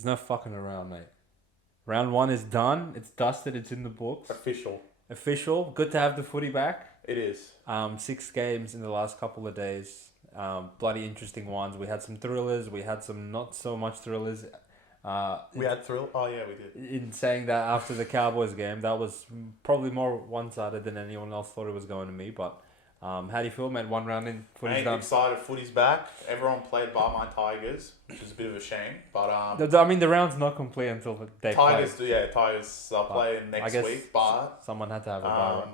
There's no fucking around, mate. Round 1 is done. It's dusted. It's in the books. Official. Good to have the footy back. It is. 6 games in the last couple of days. Bloody interesting ones. We had some thrillers. We had some not so much thrillers. We had thrill. Oh yeah, we did. In saying that, after the Cowboys game, that was probably more one-sided than anyone else thought it was going to be. But how do you feel, mate? 1 round in, footy's done. Excited. Footy's back. Everyone played by my Tigers, which is a bit of a shame. But I mean, the round's not complete until they Tigers. play. Tigers are playing next week. But someone had to have a bye.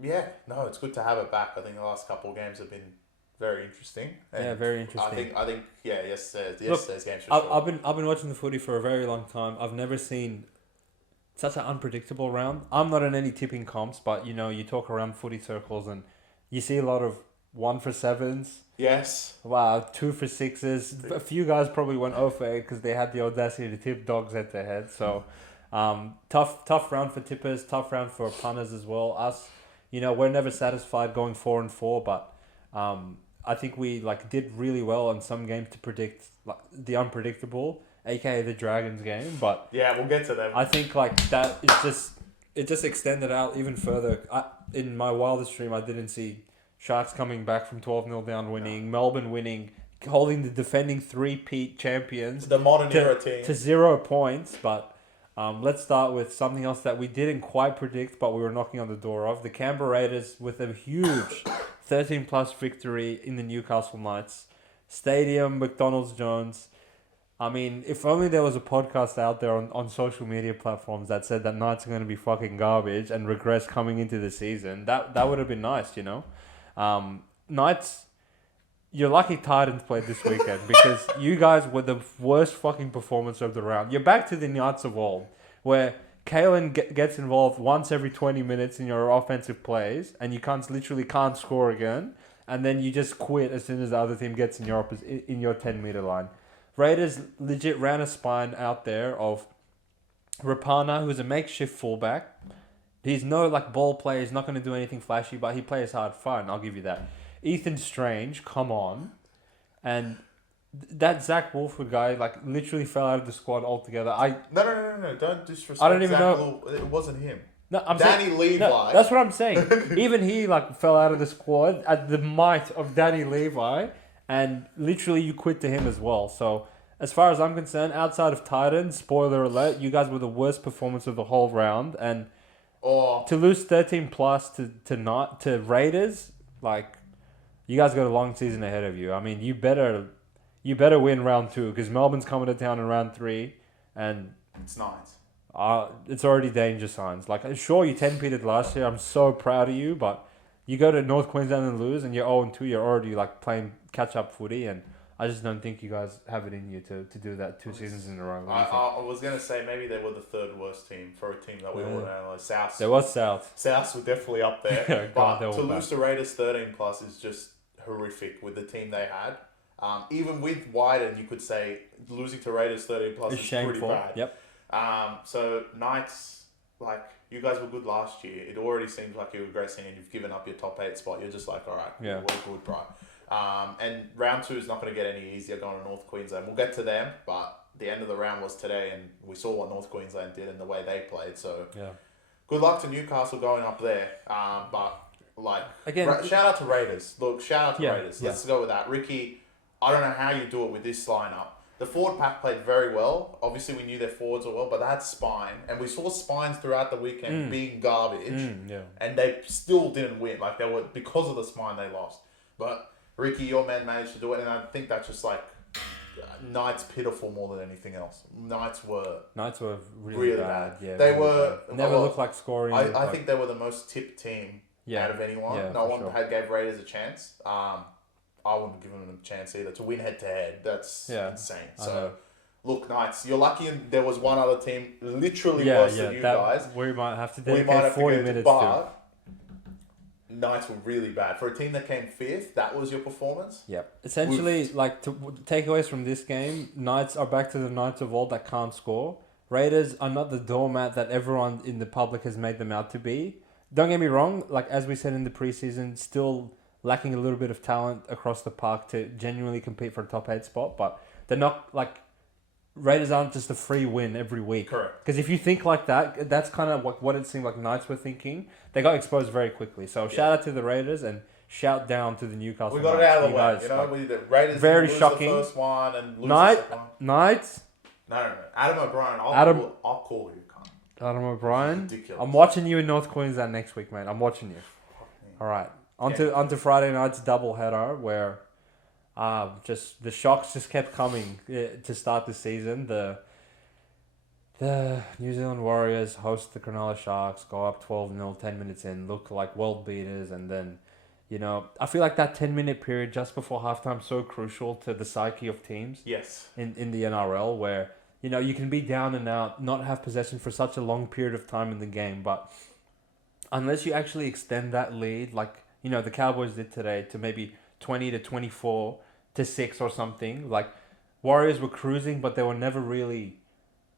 Yeah, no, it's good to have it back. I think the last couple of games have been very interesting. And very interesting. I think yesterday's games for sure. I've been watching the footy for a very long time. I've never seen such an unpredictable round. I'm not in any tipping comps, but you talk around footy circles and you see a lot of 1 for 7s. Yes. Wow, 2 for 6s. A few guys probably went 0 for 8 because they had the audacity to tip dogs head to head. So tough round for tippers, tough round for punters as well. Us, we're never satisfied going 4-4, but I think we did really well on some games to predict the unpredictable, aka the Dragons game. But yeah, we'll get to them. I think that it just extended out even further. In my wildest dream, I didn't see Sharks coming back from 12-0 down, winning, Melbourne winning, holding the defending three-peat champions, the modern era team, to 0 points. But let's start with something else that we didn't quite predict, but we were knocking on the door of. The Canberra Raiders with a huge 13-plus victory in the Newcastle Knights. Stadium, McDonald's Jones. I mean, if only there was a podcast out there on social media platforms that said that Knights are going to be fucking garbage and regress coming into the season. That would have been nice, Knights, you're lucky Titans played this weekend because you guys were the worst fucking performance of the round. You're back to the Knights of old, where Kalen gets involved once every 20 minutes in your offensive plays, and you literally can't score again, and then you just quit as soon as the other team gets in your 10-meter line. Raiders legit ran a spine out there of Rapana, who's a makeshift fullback. He's no ball player. He's not going to do anything flashy, but he plays hard. Fine, I'll give you that. Ethan Strange, come on. And that Zach Wolford guy, literally fell out of the squad altogether. No. Don't disrespect I don't even know. It wasn't him. No, I'm Danny saying, Levi. No, that's what I'm saying. Even he fell out of the squad at the might of Danny Levi, and literally you quit to him as well. So as far as I'm concerned, outside of Titans, spoiler alert, you guys were the worst performance of the whole round, and to lose 13 plus to Raiders, you guys got a long season ahead of you. I mean, you better win round 2 because Melbourne's coming to town in round 3, and it's Knights. It's already danger signs. Sure, you 10-peated last year. I'm so proud of you, but you go to North Queensland and lose, and you're 0-2. You're already playing catch-up footy, and I just don't think you guys have it in you to do that 2 seasons in a row. I was going to say maybe they were the 3rd worst team for a team that we all know. South. There was South. South were definitely up there. But to lose to Raiders 13 plus is just horrific with the team they had. Even with Wyden, you could say losing to Raiders 13 plus is pretty bad. Yep. So Knights, you guys were good last year. It already seems like you're regressing and you've given up your top 8 spot. You're just all right, we're good, right? And round 2 is not going to get any easier going to North Queensland. We'll get to them, but the end of the round was today, and we saw what North Queensland did and the way they played. So good luck to Newcastle going up there. But again, shout out to Raiders. Shout out to Raiders. Let's go with that. Ricky, I don't know how you do it with this lineup. The forward pack played very well. Obviously, we knew their forwards were well, but they had spine, and we saw spines throughout the weekend being garbage, and they still didn't win. They were, because of the spine they lost. But Ricky, your men managed to do it, and I think that's just Knights pitiful more than anything else. Knights were really bad. Yeah, they were never looked like scoring. I think they were the most tipped team out of anyone. No one gave Raiders a chance. I wouldn't have given them a chance either to win head to head. That's insane. So, look, Knights, you're lucky there was one other team literally worse than you guys. We might have to dedicate 40 minutes to. Knights were really bad. For a team that came 5th, that was your performance? Yep. Essentially, takeaways from this game, Knights are back to the Knights of old that can't score. Raiders are not the doormat that everyone in the public has made them out to be. Don't get me wrong, as we said in the preseason, still lacking a little bit of talent across the park to genuinely compete for a top 8 spot, but they're not Raiders aren't just a free win every week. Correct. Because if you think like that, that's kind of what it seemed like Knights were thinking. They got exposed very quickly. So shout out to the Raiders and shout down to the Newcastle. We got Knights. it out of the way. Guys, You know, like, the Raiders very lose shocking. the first one and lose the second one. Knights. No. Adam O'Brien. I'll call you. Cunt. Adam O'Brien. Ridiculous. I'm watching you in North Queensland next week, mate. I'm watching you. All right. Onto Friday night's doubleheader where just the shocks just kept coming to start the season. The New Zealand Warriors host the Cronulla Sharks, go up 12-0, 10 minutes in, look like world beaters, and then, you know, I feel like that 10-minute period just before halftime is so crucial to the psyche of teams. Yes. In the NRL, where, you know, you can be down and out, not have possession for such a long period of time in the game, but unless you actually extend that lead, like, you know, the Cowboys did today, to maybe 20 to 24 to 6 or something, like, Warriors were cruising, but they were never really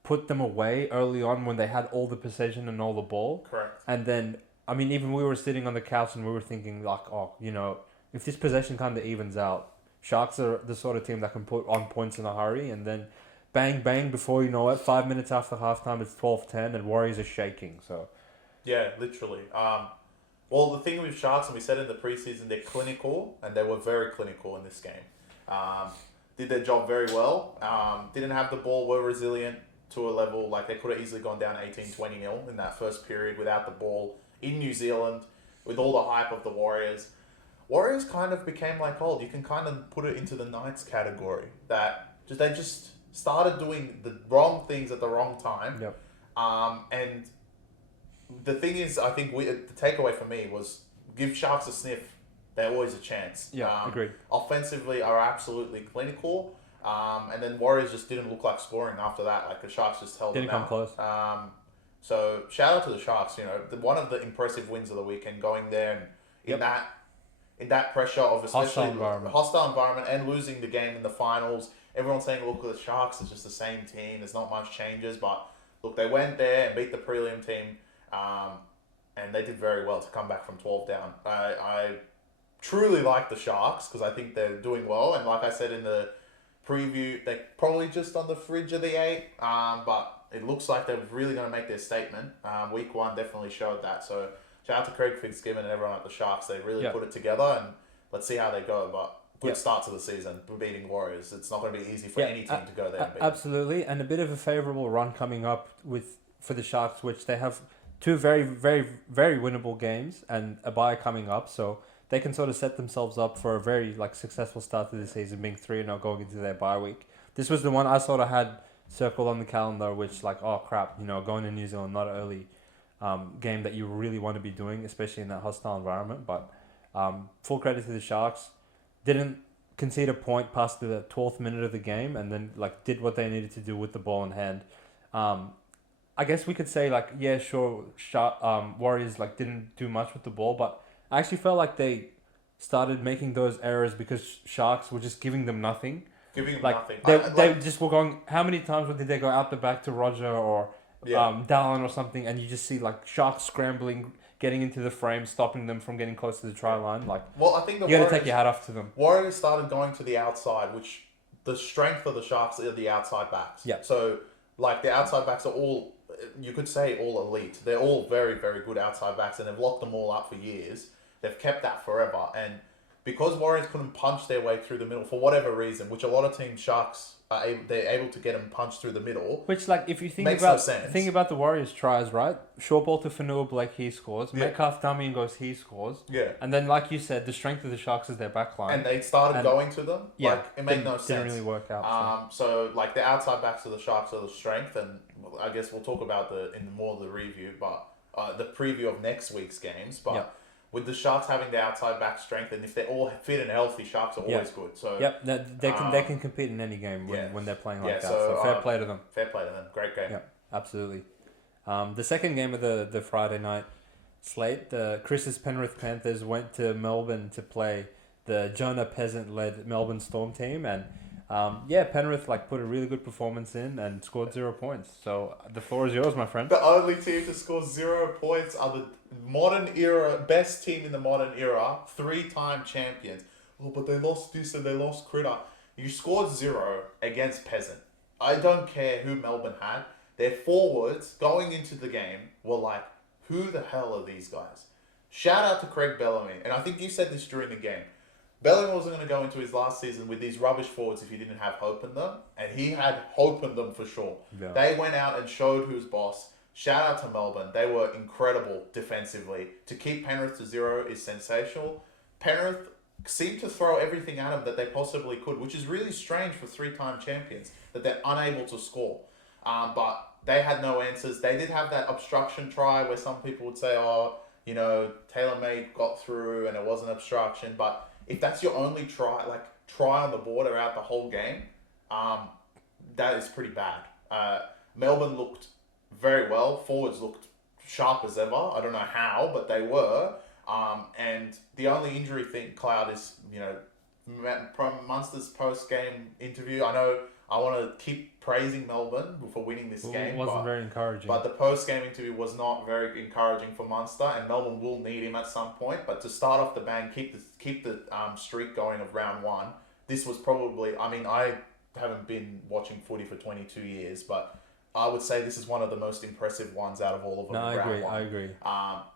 put them away early on when they had all the possession and all the ball. Correct. And then, I mean, even we were sitting on the couch and we were thinking, like, oh, you know, if this possession kind of evens out, Sharks are the sort of team that can put on points in a hurry. And then, bang, bang, before you know it, 5 minutes after halftime, it's 12-10 and Warriors are shaking. So, yeah, literally. Well, the thing with Sharks, and we said in the preseason, they're clinical, and they were very clinical in this game. Did their job very well. Didn't have the ball, were resilient to a level, like they could have easily gone down 18-20-0 in that first period without the ball in New Zealand, with all the hype of the Warriors. Warriors kind of became like old. You can kind of put it into the Knights category, that they just started doing the wrong things at the wrong time. Yep. And the thing is, I think the takeaway for me was give Sharks a sniff. They're always a chance. Yeah, agreed. Offensively are absolutely clinical. And then Warriors just didn't look like scoring after that. Like the Sharks just held them out. Didn't come close. So shout out to the Sharks. You know, one of the impressive wins of the weekend, going there and in that pressure of especially hostile environment and losing the game in the finals. Everyone's saying, look, the Sharks is just the same team. There's not much changes, but look, they went there and beat the prelim team, and they did very well to come back from 12 down. I truly like the Sharks because I think they're doing well, and like I said in the preview, they're probably just on the fridge of the 8, but it looks like they're really going to make their statement. Week 1 definitely showed that. So shout out to Craig Fitzgibbon and everyone at the Sharks. They really put it together, and let's see how they go. But good start to the season for beating Warriors. It's not going to be easy for any team to go there and beat. Absolutely, and a bit of a favourable run coming up for the Sharks, which they have 2 very, very, very winnable games and a bye coming up. So they can sort of set themselves up for a very successful start to the season, being 3-0 going into their bye week. This was the one I sort of had circled on the calendar, which oh crap, going to New Zealand, not an early game that you really want to be doing, especially in that hostile environment. But full credit to the Sharks, didn't concede a point past the 12th minute of the game, and then did what they needed to do with the ball in hand. I guess we could say Warriors didn't do much with the ball, but I actually felt like they started making those errors because Sharks were just giving them nothing. Nothing. They just were going, how many times did they go out the back to Roger or Dallin or something, and you just see Sharks scrambling, getting into the frame, stopping them from getting close to the try line. I think you got to take your hat off to them. Warriors started going to the outside, which the strength of the Sharks are the outside backs. Yeah. So the outside backs are all, you could say, all elite. They're all very, very good outside backs, and they've locked them all up for years. They've kept that forever, and because Warriors couldn't punch their way through the middle for whatever reason, which a lot of teams, Sharks, they're able to get them punched through the middle. Which, if you think think about the Warriors tries, right? Short ball to Fanua Blake, he scores. Yeah. Metcalf dummy and goes, he scores. Yeah. And then, like you said, the strength of the Sharks is their back line. And they started going to them. Yeah. It made no sense. Didn't really work out. So the outside backs of the Sharks are the strength, and I guess we'll talk about in more of the review, but the preview of next week's games. But with the Sharks having the outside back strength, and if they're all fit and healthy, Sharks are always good. So they can compete in any game when they're playing like that. So fair play to them. Fair play to them. Great game. Yeah, absolutely. The second game of the Friday night slate, the Chris's Penrith Panthers went to Melbourne to play the Jonah Peasant-led Melbourne Storm team, and Penrith put a really good performance in and scored 0 points. So the floor is yours, my friend. The only team to score 0 points are the modern era, best team in the modern era, 3-time champions. Oh, but they lost this and they lost Critter. You scored 0 against Peasant. I don't care who Melbourne had. Their forwards going into the game were like, who the hell are these guys? Shout out to Craig Bellamy. And I think you said this during the game. Bellamy wasn't going to go into his last season with these rubbish forwards if he didn't have hope in them. And he had hope in them for sure. Yeah. They went out and showed who's boss. Shout out to Melbourne. They were incredible defensively. To keep Penrith to 0 is sensational. Penrith seemed to throw everything at them that they possibly could, which is really strange for 3-time champions, that they're unable to score. But they had no answers. They did have that obstruction try where some people would say, oh, you know, Taylor May got through and it wasn't obstruction. But if that's your only try on the board throughout the whole game, that is pretty bad. Melbourne looked very well. Forwards looked sharp as ever. I don't know how, but they were. And the only injury thing, Cloud, is, you know, from Munster's post-game interview. I know I want to keep praising Melbourne for winning this game. It wasn't very encouraging. But the post-game interview was not very encouraging for Munster, and Melbourne will need him at some point. But to start off the bang, keep the streak going of round 1, this was probably, I mean, I haven't been watching footy for 22 years, but I would say this is one of the most impressive ones out of all of them. No, I agree.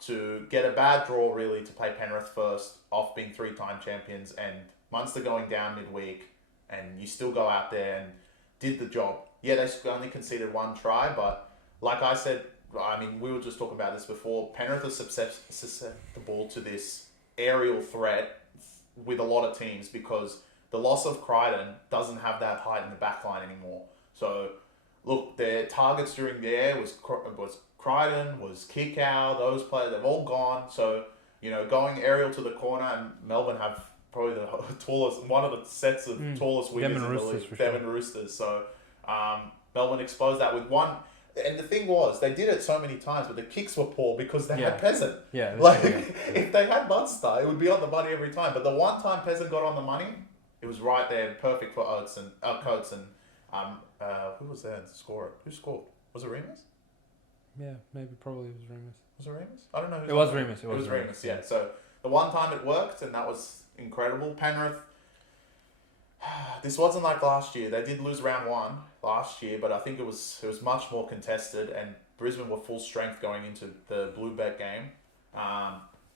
To get a bad draw, really, to play Penrith first, off being 3-time champions, and Munster going down midweek, and you still go out there and did the job. Yeah, they only conceded 1 try, but like I said, I mean, we were just talking about this before, Penrith are susceptible to this aerial threat with a lot of teams because the loss of Crichton doesn't have that height in the back line anymore. So, look, their targets during the air was Crichton, was Kikau, those players, they've all gone. So, you know, going aerial to the corner, and Melbourne have probably the tallest, one of the sets of tallest wingers in the league, Devon Roosters. So, Melbourne exposed that with one. And the thing was, they did it so many times, but the kicks were poor because they had Peasant. Yeah. If they had Munster, it would be on the money every time. But the one time Peasant got on the money, it was right there, perfect for Coates and who was there to score it? Who scored? Was it Remus? Yeah, maybe probably it was Remus. Was it Remus? I don't know. It was Remus. It was Remus. Yeah. So the one time it worked, and that was incredible. Penrith. This wasn't like last year. They did lose round 1 last year, but I think it was much more contested, and Brisbane were full strength going into the Bluebet game.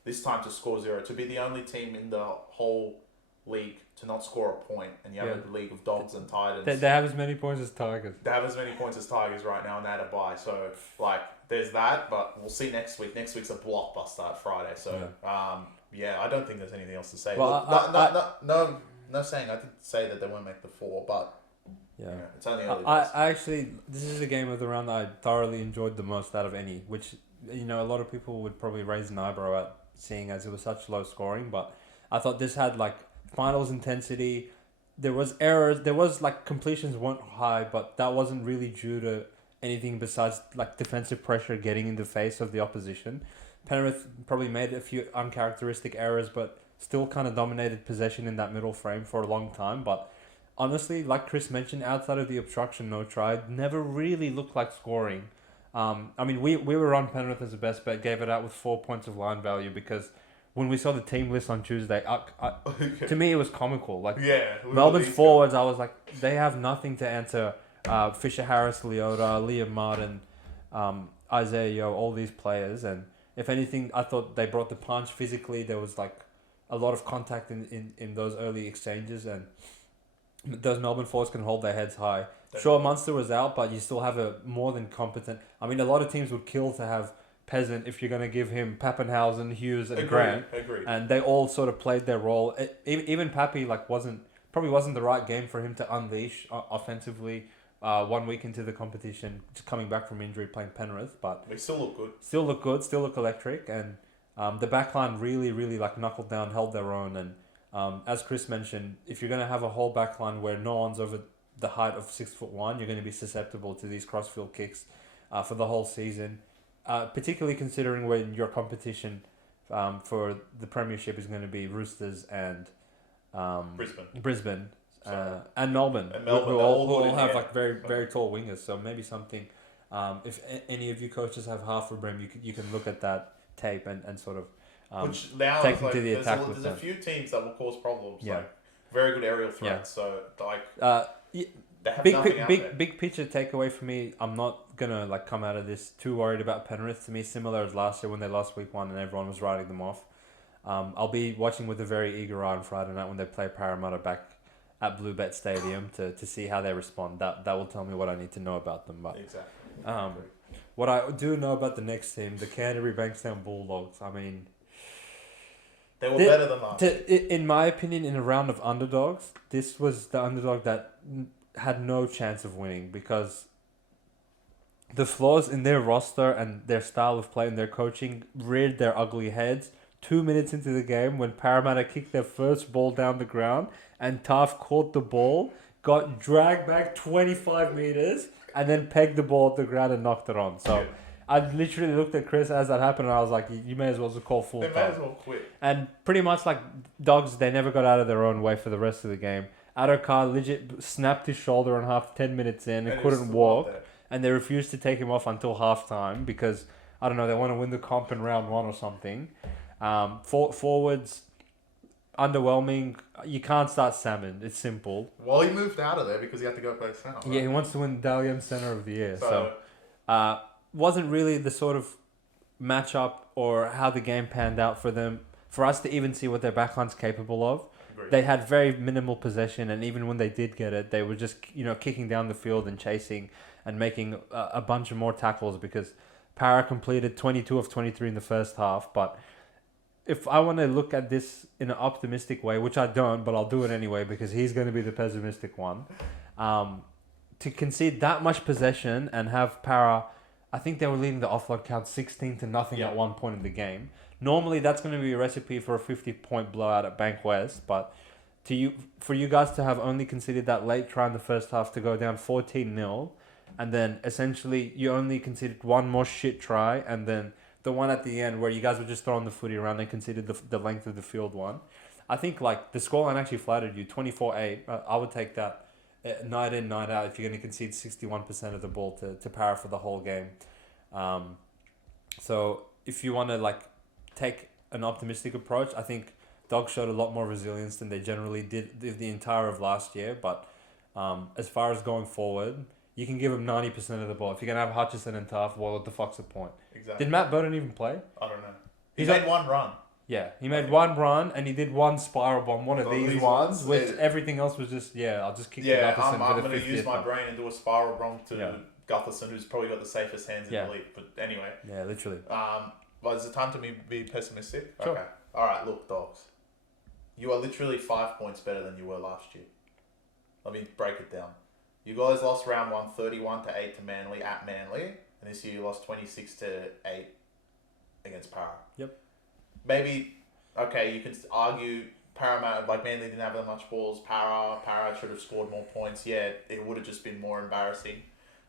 This time to score 0, to be the only team in the whole league to not score a point, and you have a league of Dogs and Titans. They have as many points as Tigers. They have as many points as Tigers right now, and they had a bye. So, like, there's that, but we'll see next week. Next week's a blockbuster at Friday. So, I don't think there's anything else to say. Well, Look, no saying. I did say that they won't make the 4, but it's only early days. I actually, this is the game of the round that I thoroughly enjoyed the most out of any, which, you know, a lot of people would probably raise an eyebrow at, seeing as it was such low scoring, but I thought this had, like, finals intensity. There was errors. There was, like, completions weren't high, but that wasn't really due to anything besides, like, defensive pressure getting in the face of the opposition. Penrith probably made a few uncharacteristic errors, but still kind of dominated possession in that middle frame for a long time. But honestly, like Chris mentioned, outside of the obstruction no try, never really looked like scoring. I mean, we were on Penrith as a best bet, gave it out with 4 points of line value because when we saw the team list on Tuesday, to me it was comical. Like, Melbourne's forwards, I was like, they have nothing to answer. Fisher Harris, Leota, Liam Martin, Isaiah Yeo, all these players. And if anything, I thought they brought the punch physically. There was like a lot of contact in those early exchanges, and those Melbourne forwards can hold their heads high. Sure, Munster was out, but you still have a more than competent... I mean, a lot of teams would kill to have Peasant if you're going to give him Pappenhausen, Hughes and Grant. Agreed. And they all sort of played their role. Even Pappy probably wasn't the right game for him to unleash offensively 1 week into the competition, just coming back from injury, playing Penrith. But they still look good. Still look electric. And the backline really, really like knuckled down, held their own. And as Chris mentioned, if you're going to have a whole backline where no one's over the height of 6'1", you're going to be susceptible to these crossfield kicks for the whole season. Particularly considering when your competition for the premiership is going to be Roosters and Brisbane and Melbourne, who all have like very, very tall wingers. So maybe something, if any of you coaches have half a brim, you can look at that tape and sort of which now take like, to the attack. There's a few teams that will cause problems. Yeah. Like very good aerial threats. Yeah. So like They have nothing out there. Big picture takeaway for me. I'm not gonna like come out of this too worried about Penrith. To me, similar as last year when they lost week 1 and everyone was writing them off. I'll be watching with a very eager eye on Friday night when they play Parramatta back at Bluebet Stadium to see how they respond. That will tell me what I need to know about them. But Exactly. what I do know about the next team, the Canterbury Bankstown Bulldogs. I mean, they were better than last year. In my opinion, in a round of underdogs, this was the underdog that had no chance of winning because the flaws in their roster and their style of play and their coaching reared their ugly heads 2 minutes into the game when Parramatta kicked their first ball down the ground and Taff caught the ball, got dragged back 25 meters, and then pegged the ball at the ground and knocked it on. So I literally looked at Chris as that happened and I was like, you may as well just call full time. They may as well quit. And pretty much like Dogs, they never got out of their own way for the rest of the game. Adokar legit snapped his shoulder in half 10 minutes in and couldn't walk. And they refused to take him off until halftime because, I don't know, they want to win the comp in round 1 or something. Forwards, underwhelming. You can't start Salmon. It's simple. Well, he moved out of there because he had to go play centre. Right? Yeah, he wants to win Dally M Centre of the Year. So wasn't really the sort of matchup or how the game panned out for them, for us to even see what their backline's capable of. Agreed. They had very minimal possession, and even when they did get it, they were just kicking down the field and chasing and making a bunch of more tackles because Para completed 22 of 23 in the first half. But if I want to look at this in an optimistic way, which I don't, but I'll do it anyway because he's going to be the pessimistic one, to concede that much possession and have Para, I think they were leading the offload count 16-0 at one point in the game. Normally, that's going to be a recipe for a 50-point blowout at Bank West, but for you guys to have only conceded that late try in the first half to go down 14-0, and then essentially you only conceded one more shit try, and then the one at the end where you guys were just throwing the footy around and conceded the length of the field one. I think like the scoreline actually flattered you, 24-8. I would take that night in, night out if you're going to concede 61% of the ball to Para for the whole game. So if you want to like take an optimistic approach, I think Dogs showed a lot more resilience than they generally did the entire of last year. But as far as going forward, you can give them 90% of the ball. If you're going to have Hutchison and Taff, well, what the fuck's the point? Exactly. Did Matt Burton even play? I don't know. He made one run. Yeah, he made one run and he did one spiral bomb, one of these ones, which everything else was just, I'll just kick the Gutherson I'm for the 50th. I'm going to use my brain and do a spiral bomb to Gutherson, who's probably got the safest hands in the league. But anyway. Yeah, literally. Well, is it time to be pessimistic? Sure. Okay. All right, look, Dogs. You are literally 5 points better than you were last year. Let me break it down. You guys lost round 1, 31-8 to Manly at Manly, and this year you lost 26-8 against Para. Yep. Maybe, okay, you can argue Parramatta, like Manly didn't have that much balls. Para should have scored more points. Yeah, it would have just been more embarrassing.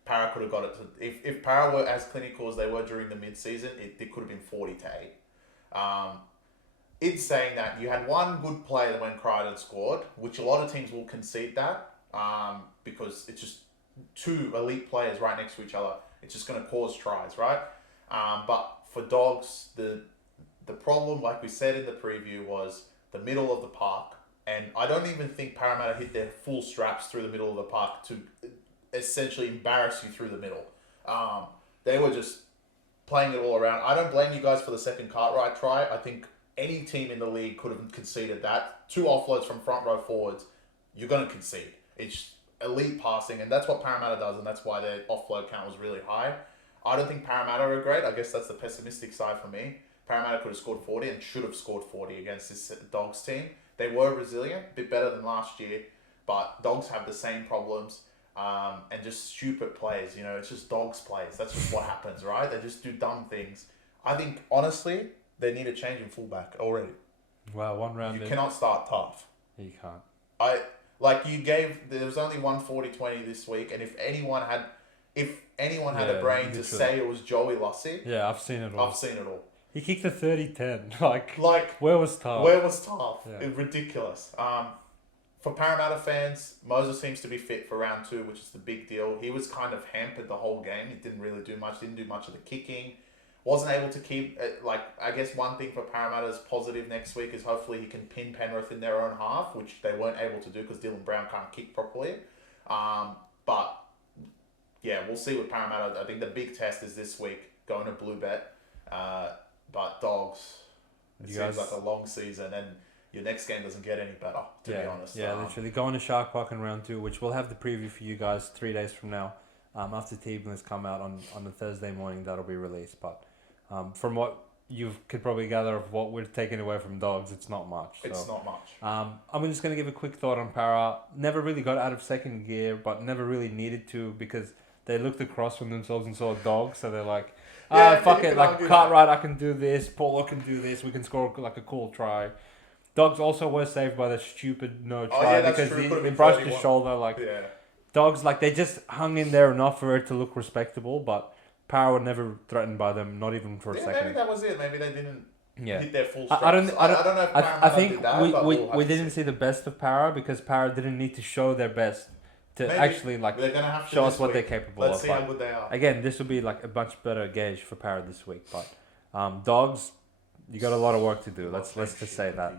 Para could have got it to... If Para were as clinical as they were during the mid-season, it could have been 40-8. It's saying that you had one good play when Crichton scored, which a lot of teams will concede that, because it's just two elite players right next to each other. It's just going to cause tries, right? But for Dogs, the problem, like we said in the preview, was the middle of the park. And I don't even think Parramatta hit their full straps through the middle of the park to essentially embarrass you through the middle. They were just playing it all around. I don't blame you guys for the second Cartwright try. I think any team in the league could have conceded that. 2 offloads from front row forwards, you're going to concede. It's elite passing, and that's what Parramatta does, and that's why their offload count was really high. I don't think Parramatta are great. I guess that's the pessimistic side for me. Parramatta could have scored 40 and should have scored 40 against this Dogs team. They were resilient, a bit better than last year, but Dogs have the same problems and just stupid plays. It's just Dogs plays. That's just what happens, right? They just do dumb things. I think, honestly, they need a change in fullback already. Wow, one round You cannot start Taff. You can't. There was only one 40-20 this week, and if anyone had a brain to say it was Joey Lussie, I've seen it all. He kicked a 30-10. Where was Taff? Yeah. It's ridiculous. For Parramatta fans, Moses seems to be fit for round 2, which is the big deal. He was kind of hampered the whole game. He didn't really do much. Didn't do much of the kicking. Wasn't able to keep... I guess one thing for Parramatta's positive next week is hopefully he can pin Penrith in their own half, which they weren't able to do because Dylan Brown can't kick properly. But yeah, we'll see with Parramatta. I think the big test is this week, going to Blue Bet. But Dogs, it seems like a long season, and your next game doesn't get any better, to be honest. Yeah, literally. Going to Shark Park in round 2, which we'll have the preview for you guys 3 days from now. After Teebling has come out on the Thursday morning, that'll be released. But from what you could probably gather of what we're taking away from Dogs, it's not much. It's not much. I'm just going to give a quick thought on Para. Never really got out of second gear, but never really needed to because they looked across from themselves and saw Dogs, so they're like, fuck it, like Cartwright, I can do this, Paulo can do this, we can score like a cool try. Dogs also were saved by the stupid no try because he brushed his shoulder. Dogs, like, they just hung in there enough for it to look respectable, but Power were never threatened by them, not even for a second. Maybe that was it. Maybe they didn't hit their full strength. I don't know if I think did that, we didn't see the best of Para because Para didn't need to show their best to actually show us what they're capable of. Let's see how good they are. Again, this will be like a much better gauge for Para this week. But Dogs, you got a lot of work to do. Let's just say that.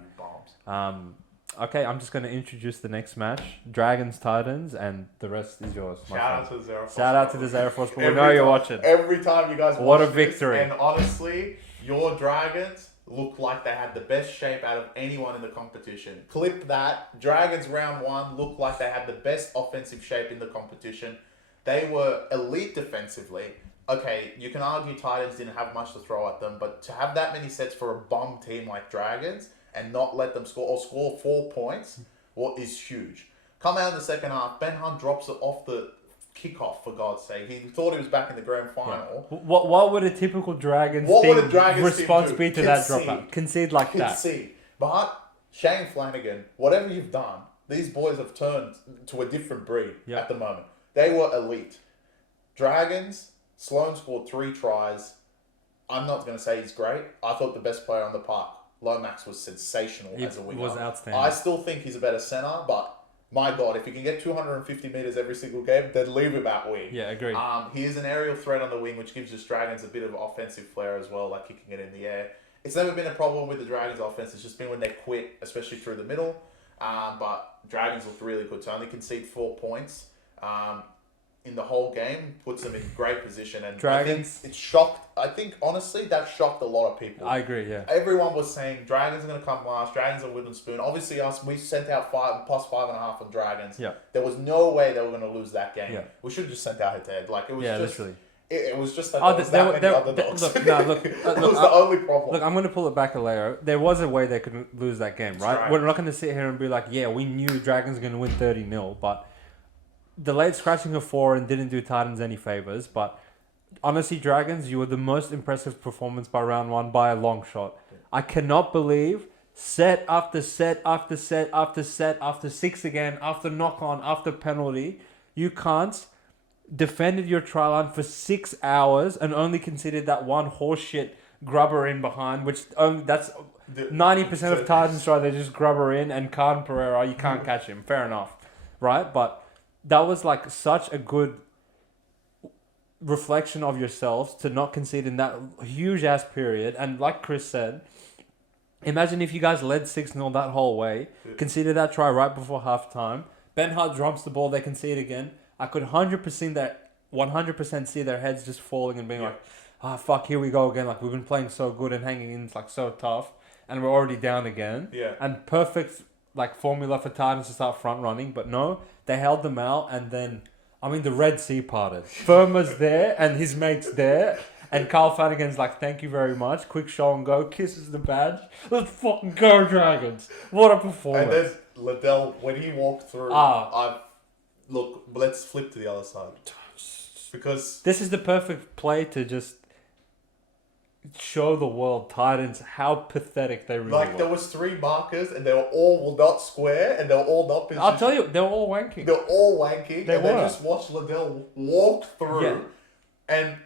Okay, I'm just going to introduce the next match. Dragons, Titans, and the rest is yours. Shout out to the Zero Force. Shout out to the Zero Force. We know you're watching. Every time you guys watch what a victory. And honestly, your Dragons looked like they had the best shape out of anyone in the competition. Clip that. Dragons round 1 looked like they had the best offensive shape in the competition. They were elite defensively. Okay, you can argue Titans didn't have much to throw at them, but to have that many sets for a bum team like Dragons and not let them score or score 4 points, is huge. Come out in the second half, Ben Hunt drops it off the kickoff, for God's sake. He thought he was back in the grand final. Yeah. What would a typical Dragons response be to that dropout? Concede like that. Concede. But Shane Flanagan, whatever you've done, these boys have turned to a different breed at the moment. They were elite. Dragons, Sloan scored 3 tries. I'm not going to say he's great. I thought the best player on the park, Lomax, was sensational as a winger. Was outstanding. I still think he's a better centre, but my God, if he can get 250 metres every single game, then leave him out wing. Yeah, agreed. He is an aerial threat on the wing, which gives us Dragons a bit of offensive flair as well, like kicking it in the air. It's never been a problem with the Dragons' offense. It's just been when they quit, especially through the middle. But Dragons looked really good. To only concede 4 points in the whole game puts them in great position. And Dragons, I think it shocked. I think honestly that shocked a lot of people. I agree. Yeah. Everyone was saying Dragons are going to come last. Dragons are wooden spoon. Obviously, we sent out plus 5.5 on Dragons. Yeah. There was no way they were going to lose that game. Yeah. We should have just sent out head-to-head. Like it was literally. It was just that there was that many other dogs. Look, it was the only problem. Look, I'm going to pull it back a layer. There was a way they could lose that game, right? We're not going to sit here and be like, yeah, we knew Dragons are going to win 30-0, but the late scratching of 4 and didn't do Titans any favors. But honestly, Dragons, you were the most impressive performance by round 1 by a long shot. I cannot believe set after set after set after set after 6 again, after knock-on, after penalty, you can't defended your try line for 6 hours and only conceded that one horseshit grubber in behind, which that's 90% of Titans try. They just grubber in, and Carden Pereira, you can't catch him. Fair enough, right? But that was like such a good reflection of yourselves to not concede in that huge ass period. And like Chris said, imagine if you guys led 6-0 that whole way, conceded that try right before halftime. Ben Hart drops the ball, they concede again. I could 100% see their heads just falling and being like, fuck, here we go again. Like, we've been playing so good and hanging in, it's like so tough, and we're already down again. Yeah. And perfect like formula for Titans to start front running, but no, they held them out, and then the Red Sea parted. Firma's there and his mate's there. And Carl Flanagan's like, thank you very much. Quick show and go. Kisses the badge. Let's fucking go, Dragons. What a performance. And there's Liddell, when he walked through, look, let's flip to the other side. Because this is the perfect play to just show the world Titans how pathetic they really were. There was 3 markers and they were all not square and they were all not positioned. I'll tell you, they were all wanking. They just watched Liddell walk through. Yeah. And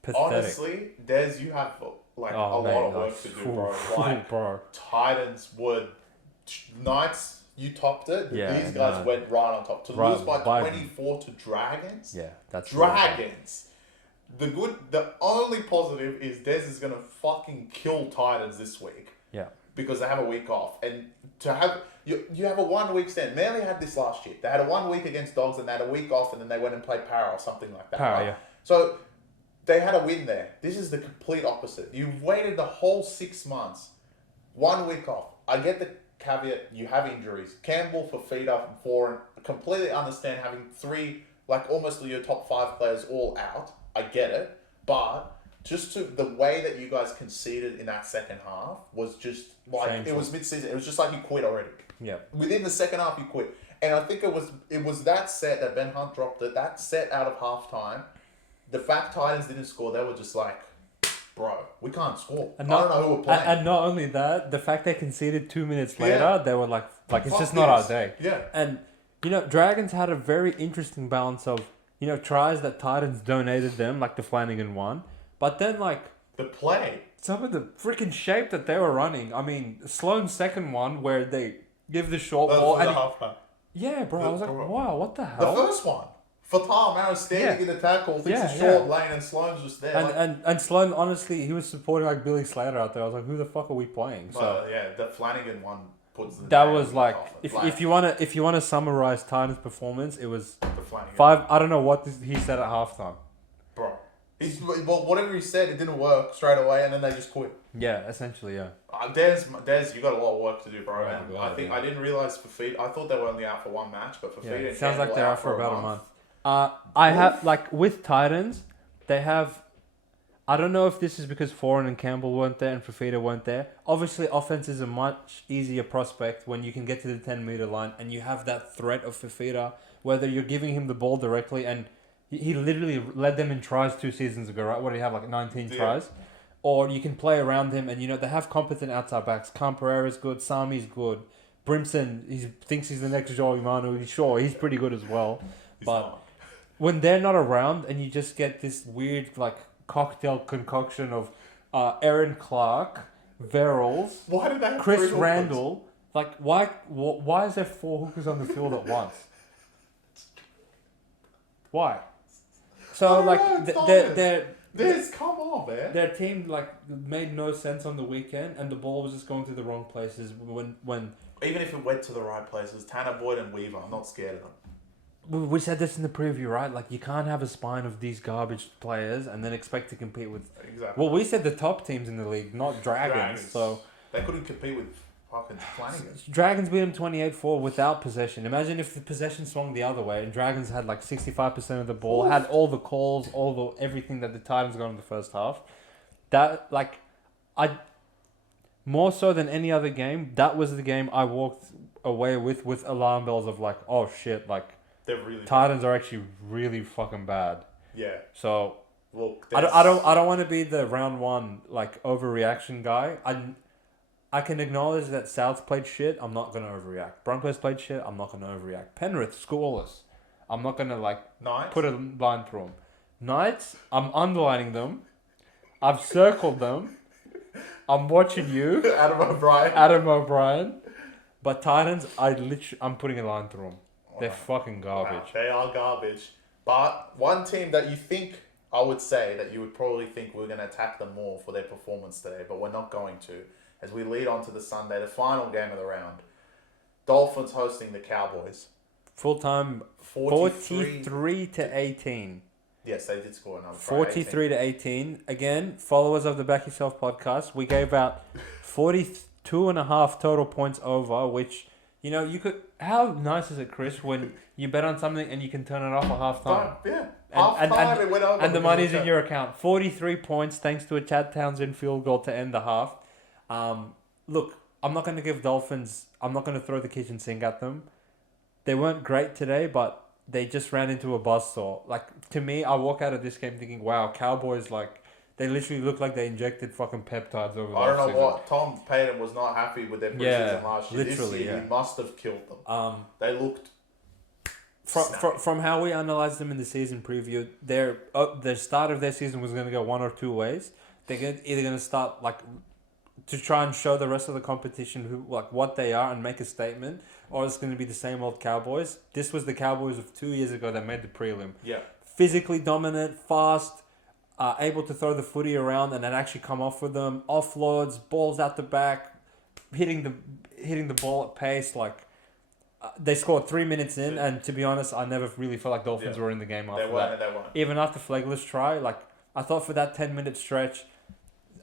pathetic. Honestly, Des, you have a lot of work to do, bro. Bro. Titans were Knights. You topped it. Yeah, these guys went right on top. To lose by 24 to Dragons. Yeah, that's Dragons. The only positive is Des is gonna fucking kill Titans this week. Yeah. because they have a week off. And to have you have a 1 week stand. Manly had this last year. They had a 1 week against Dogs and they had a week off and then they went and played Para or something like that. Para, right? yeah. So they had a win there. This is the complete opposite. You've waited the whole 6 months, 1 week off. I get the caveat, you have injuries. Campbell, Fafita, Foran, completely understand having three, like almost your top 5 players all out. I get it. But just the way that you guys conceded in that second half was just like, Shameful. it was mid-season. It was just like you quit already. Yeah. Within the second half, you quit. And I think it was that set that Ben Hunt dropped it, that set out of halftime. The fact Titans didn't score, they were just like, bro, we can't score. I don't know who we're playing. And not only that, the fact they conceded 2 minutes later, they were like it's Fuck just not our this. day. Yeah. And, Dragons had a very interesting balance of, tries that Titans donated them, like the Flanagan one. But then, the play. some of the freaking shape that they were running. I mean, Sloan's second one where they give the short ball. For the And halftime. yeah, bro, I was like, wow, what the The hell? first one. Fatal man was standing in the tackle, thinks a short lane, and Sloan's just there. And Sloan, honestly, he was supporting like Billy Slater out there. I was like, who the fuck are we playing? So the Flanagan one puts the that name was on like, the if you wanna summarize Titans' performance, it was the Flanagan 5. I don't know what he said at halftime. bro. Whatever he said, it didn't work straight away, and then they just quit. Yeah, essentially, yeah. Des, you got a lot of work to do, bro. Oh, and God, I didn't realize Fafita. I thought they were only out for one match, but Fafita Yeah, and sounds like Campbell they're are out for about a month. I have with Titans, they have. I don't know if this is because Foran and Campbell weren't there and Fafita weren't there. Obviously, offense is a much easier prospect when you can get to the 10-meter line and you have that threat of Fafita, whether you're giving him the ball directly, and he literally led them in tries 2 seasons ago, right? What do you have, like 19 tries? Or you can play around him and, they have competent outside backs. Pereira's good, Sami's good. Brimson, he thinks he's the next Joel Imanu. He's pretty good as well. But when they're not around and you just get this weird, cocktail concoction of Aaron Clark, Verrills, Why did they have Chris 3 hookers? Randall. Why is there 4 hookers on the field at once? Why? So, Come on, man. their team, made no sense on the weekend and the ball was just going to the wrong places when... Even if it went to the right places, Tanner Boyd and Weaver, I'm not scared of them. We said this in the preview, right? You can't have a spine of these garbage players and then expect to compete with... Exactly. Well, we said the top teams in the league, not Dragons. So they couldn't compete with fucking Flanagan. Dragons beat them 28-4 without possession. Imagine if the possession swung the other way and Dragons had 65% of the ball, had all the calls, everything that the Titans got in the first half. That, more so than any other game, that was the game I walked away with alarm bells of oh shit, They're really Titans are actually really fucking bad. Yeah. So Look, I don't want to be the round one overreaction guy. I can acknowledge that Souths played shit. I'm not gonna overreact. Broncos played shit. I'm not gonna overreact. Penrith scoreless. I'm not gonna Knights? put a line through them. Knights, I'm underlining them. I've circled them. I'm watching you, Adam O'Brien. But Titans, I'm putting a line through them. They're fucking garbage. Wow, they are garbage. But one team that you think, I would say, that you would probably think we're going to attack them more for their performance today, but we're not going to. As we lead on to the Sunday, the final game of the round. Dolphins hosting the Cowboys. Full time, 43-18. Yes, they did score another. 43-18. Again, followers of the BackYourself podcast, we gave out 42.5 total points over, which... you could... How nice is it, Chris, when you bet on something and you can turn it off at half-time? Yeah. And it went over. And the money's in your account. 43 points thanks to a Chad Townsend field goal to end the half. Look, I'm not going to give Dolphins... I'm not going to throw the kitchen sink at them. They weren't great today, but they just ran into a buzzsaw. To me, I walk out of this game thinking, wow, Cowboys, they literally look like they injected fucking peptides over the I don't know season. what. Tom Payton was not happy with their preseason last year. Literally, this year, he must have killed them. They looked... From how we analysed them in the season preview, their start of their season was going to go one or two ways. They're either going to start to try and show the rest of the competition what they are and make a statement, or it's going to be the same old Cowboys. This was the Cowboys of 2 years ago that made the prelim. Yeah. Physically dominant, fast, able to throw the footy around and then actually come off with them. Offloads, balls out the back, hitting the ball at pace. Like they scored 3 minutes in, and to be honest, I never really felt like Dolphins were in the game after that. They weren't. Even after Flegler's try, like I thought for that 10-minute stretch,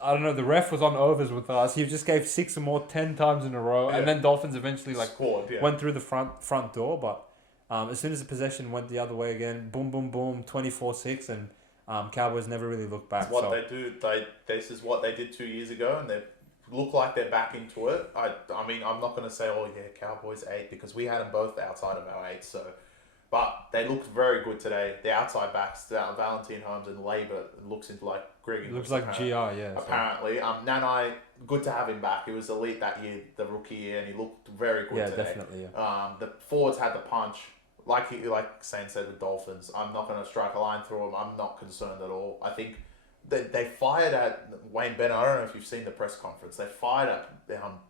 I don't know, the ref was on overs with us. He just gave 6 or more 10 times in a row, and then Dolphins eventually scored, went through the front door. But as soon as the possession went the other way again, boom, boom, boom, 24-6, and Cowboys never really looked back. What they do, this is what they did 2 years ago, and they look like they're back into it. I mean, I'm not going to say, oh yeah, Cowboys 8, because we had them both outside of our 8, so... But they looked very good today. The outside backs, Valentine Holmes and Labour, looks into like Greg. Looks like GR, yeah. Apparently. Nanai, good to have him back. He was elite that year, the rookie year, and he looked very good today. Yeah, definitely, yeah. The forwards had the punch. Like Sane said with Dolphins, I'm not going to strike a line through them. I'm not concerned at all. I think they fired at Wayne Bennett. I don't know if you've seen the press conference. They fired at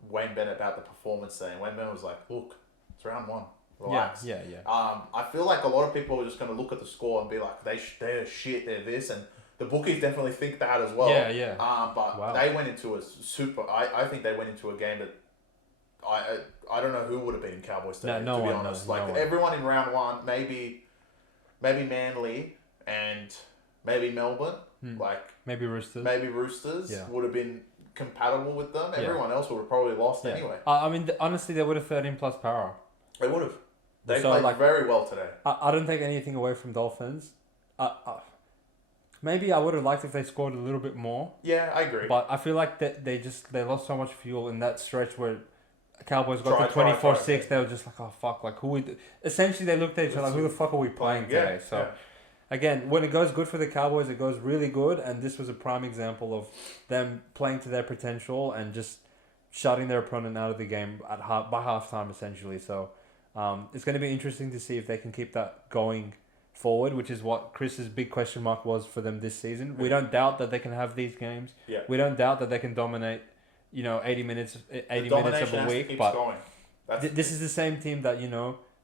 Wayne Bennett about the performance there. And Wayne Bennett was like, look, it's round 1. Relax. Yeah. I feel like a lot of people are just going to look at the score and be like, they're shit, they're this, and the bookies definitely think that as well. Yeah. But they went into a super. I think they went into a game that I don't know who would have beaten Cowboys today. To be honest, everyone in round 1, maybe Manly and maybe Melbourne, maybe Roosters. Would have been compatible with them. Everyone else would have probably lost anyway. I mean, honestly, they would have 13 plus power. They would have. They played very well today. I don't take anything away from Dolphins. Maybe I would have liked if they scored a little bit more. Yeah, I agree. But I feel like they lost so much fuel in that stretch where Cowboys got to 24-6. They were just like, oh fuck, like who we? Essentially, they looked at each other like, who the fuck are we playing today? So, again, when it goes good for the Cowboys, it goes really good, and this was a prime example of them playing to their potential and just shutting their opponent out of the game by halftime, essentially. So. It's going to be interesting to see if they can keep that going forward, which is what Chris's big question mark was for them this season. Mm-hmm. We don't doubt that they can have these games. Yeah. We don't doubt that they can dominate, 80 minutes of a week. But this is the same team that,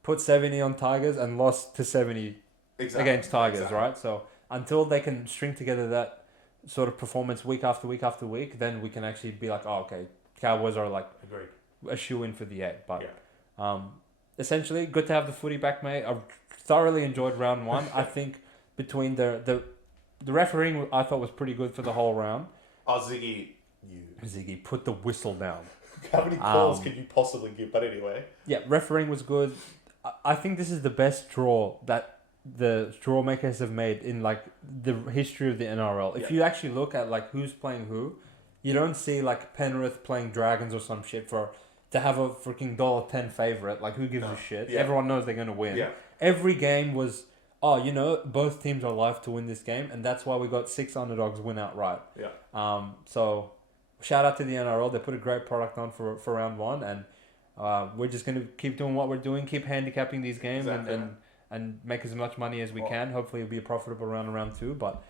put 70 on Tigers and lost to 70 against Tigers, right? So until they can string together that sort of performance week after week after week, then we can actually be like, oh, okay, Cowboys are like a shoe-in for the 8. But essentially, good to have the footy back, mate. I thoroughly enjoyed round 1. I think between the refereeing, I thought was pretty good for the whole round. Oh, Ziggy, put the whistle down. How many calls can you possibly give? But anyway. Yeah, refereeing was good. I think this is the best draw that the draw makers have made in like the history of the NRL. If you actually look at like who's playing who, you don't see like Penrith playing Dragons or some shit to have a freaking $1.10 favourite. Like, who gives a shit? Yeah. Everyone knows they're going to win. Yeah. Every game was, both teams are live to win this game, and that's why we got 6 underdogs win outright. Yeah. So, shout out to the NRL. They put a great product on for round 1, and we're just going to keep doing what we're doing, keep handicapping these games, and make as much money as we can. Hopefully, it'll be a profitable round in round 2, but...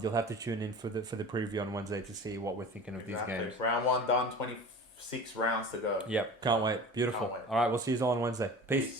you'll have to tune in for the preview on Wednesday to see what we're thinking of these games. Round 1 done, 26 rounds to go. Yep, can't wait. Beautiful. All right, we'll see you all on Wednesday. Peace.